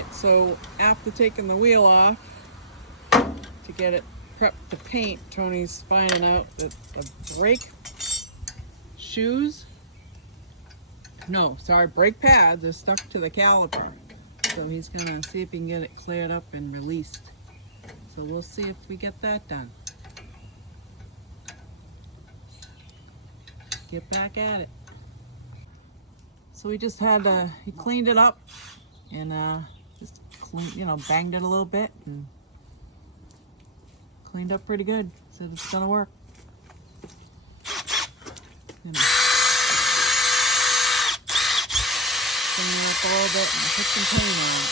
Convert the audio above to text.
Alright, so after taking the wheel off to get it prepped to paint, Tony's finding out that the brake brake pads are stuck to the caliper. So he's gonna see if he can get it cleared up and released. So we'll see if we get that done. Get back at it. So we just had he cleaned it up and just banged it a little bit and cleaned up pretty good. Said it's gonna work. Clean it up a little bit and put some paint on it.